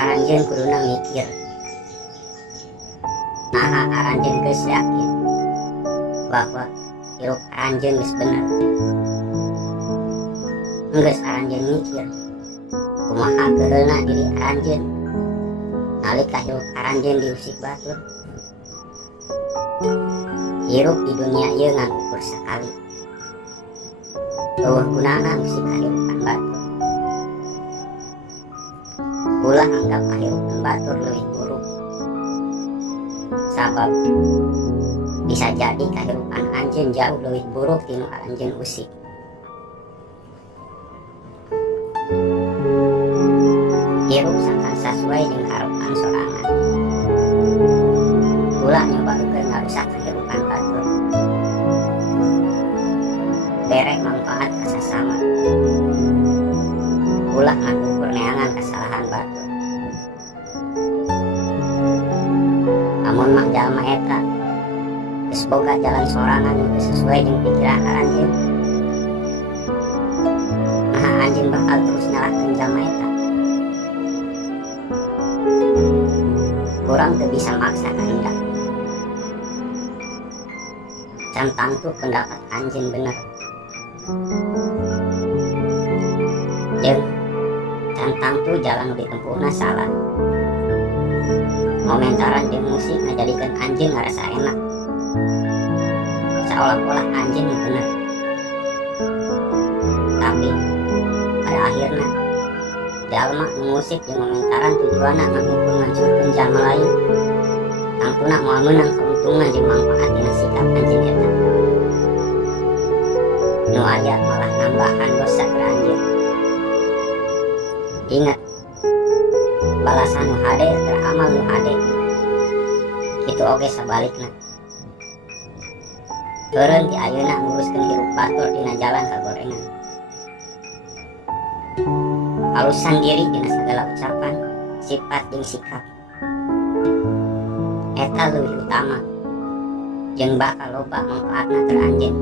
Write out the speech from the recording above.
aranjeun kuduna mikir. Nah aranjeun geus yakin bahwa hirup aranjeun geus bener. Geus aranjeun mikir kumaha keulna diri aranjeun nalika hirup aranjeun diusik batur. Hirup di dunia ieu ngan ukur sakali. Eueuh gunana musik kahirupan batur. Ulah anggap kahirupan batur leuwih buruk. Sabab bisa jadi kahirupan anjeun jauh leuwih buruk tinu anjeun usik. Hirup sakan sesuai jeung harapan sorangan. Ulah nyobakeun ngarusak kahirupan batur. Bere manfaat ka sasama. Ulah ngagukur neangan kesalahan batur. Amun mah jalma eta geus boga jalan sorangan geus sesuai jeung pikiran aranjeun, nah anjeun bakal terus nyalahkeun jalma eta. Kurang teu bisa maksa kahendak. Can tantu pendapat anjeun bener. Jeung can tantu jalan nu ditempuhna salah. Momentaran jeung musik ngajadikeun anjeun ngarasa enak. Seolah-olah anjeun nu bener. Tapi pada akhirna jalma nu musik jeung momentaran tujuanna ngumpul ngancurkeun jalma lain. Tangtuna moal meunang keuntungan jeung manfaat dina sikap anjeun eta. Nu aya malah nambahan dosa ka anjeun. Ingat, balasan nu hade teramal nu hade. Kitu oge sabalikna. Beureun ti ayeuna nguruskeun hirup batur dina jalan kagorengan. Halusan diri dina segala ucapan, sifat jeung sikap. Eta leuwih utama jeung bakal loba manfaatna keur anjeun.